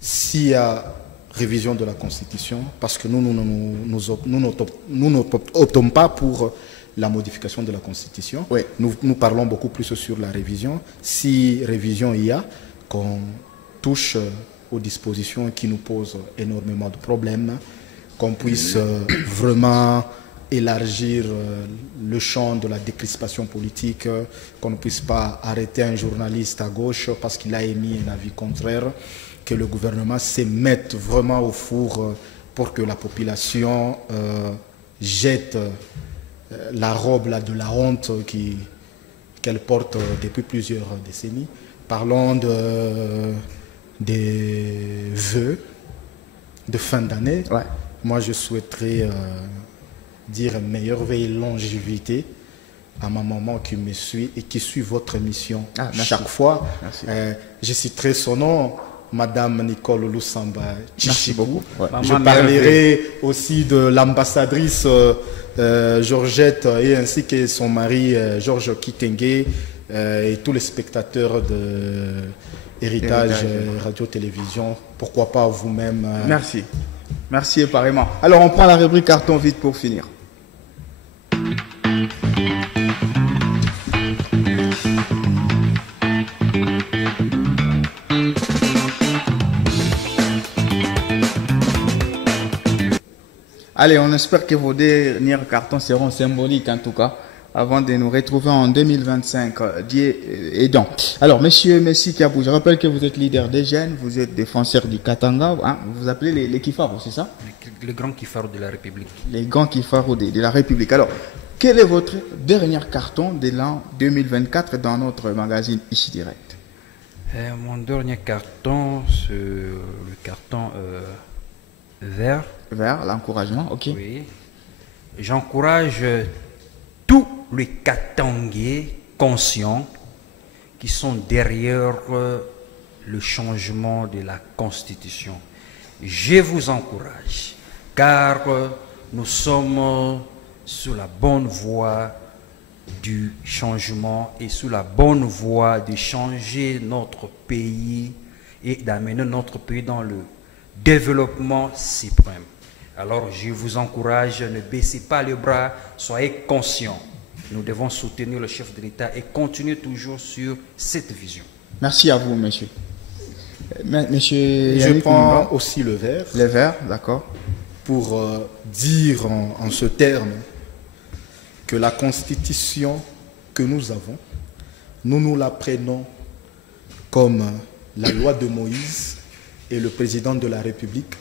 s'il y a révision de la Constitution, parce que nous n'optons pas pour la modification de la Constitution. Oui. Nous parlons beaucoup plus sur la révision. Si révision il y a, qu'on touche aux dispositions qui nous posent énormément de problèmes, qu'on puisse vraiment élargir le champ de la décrispation politique, qu'on ne puisse pas arrêter un journaliste à gauche parce qu'il a émis un avis contraire, que le gouvernement se mette vraiment au four pour que la population jette la robe là, de la honte qu'elle porte depuis plusieurs décennies. Parlons des vœux de fin d'année. Ouais. Moi, je souhaiterais dire meilleure veille et longévité à ma maman qui me suit et qui suit votre émission chaque fois. Je citerai son nom, Madame Nicole Lusamba. Merci beaucoup. Ouais. Je parlerai aussi de l'ambassadrice Georgette et ainsi que son mari Georges Kitenge et tous les spectateurs de Héritage Radio-Télévision. Pourquoi pas vous-même. Merci. Merci et pareillement. Alors, on prend la rubrique carton vite pour finir. Allez, on espère que vos derniers cartons seront symboliques en tout cas, avant de nous retrouver en 2025, Dieu aidant. Alors, monsieur Messi Kabou, je rappelle que vous êtes leader des jeunes, vous êtes défenseur du Katanga, hein, vous vous appelez les Kifaros, c'est ça? Le grand Kifaro de la République. Les grands Kifaros de la République. Alors, quel est votre dernier carton de l'an 2024 dans notre magazine Ici Direct? Mon dernier carton, c'est le carton vert. Vers l'encouragement, ok. Oui. J'encourage tous les Katangais conscients qui sont derrière le changement de la Constitution. Je vous encourage, car nous sommes sur la bonne voie du changement et sur la bonne voie de changer notre pays et d'amener notre pays dans le développement suprême. Alors je vous encourage, ne baissez pas les bras, soyez conscients. Nous devons soutenir le chef de l'État et continuer toujours sur cette vision. Merci à vous, monsieur. Monsieur Je Yannick prends Oumba. aussi le verre Les verts, d'accord. pour dire en ce terme que la constitution que nous avons, nous la prenons comme la loi de Moïse et le président de la République.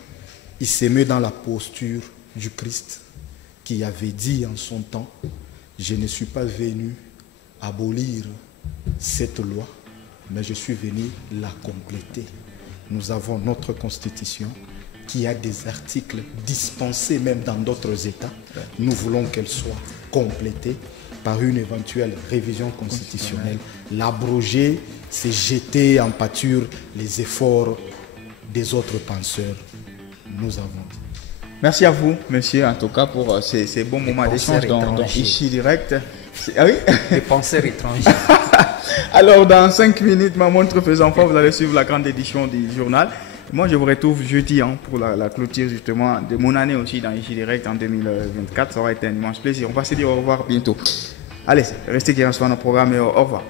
Il s'est mis dans la posture du Christ qui avait dit en son temps, je ne suis pas venu abolir cette loi, mais je suis venu la compléter. Nous avons notre constitution qui a des articles dispensés même dans d'autres États. Nous voulons qu'elle soit complétée par une éventuelle révision constitutionnelle. L'abroger, c'est jeter en pâture les efforts des autres penseurs. Nous avons. Merci à vous, monsieur, en tout cas, pour ces bons moments d'échange dans Ici Direct. Ah oui? Les penseurs étrangers. Alors, dans 5 minutes, ma montre faisant foi, vous allez suivre la grande édition du journal. Moi, je vous retrouve jeudi pour la clôture justement de mon année aussi dans Ici Direct en 2024. Ça aura été un immense plaisir. On va se dire au revoir bientôt. Allez, restez qui reçoit nos programmes et au revoir.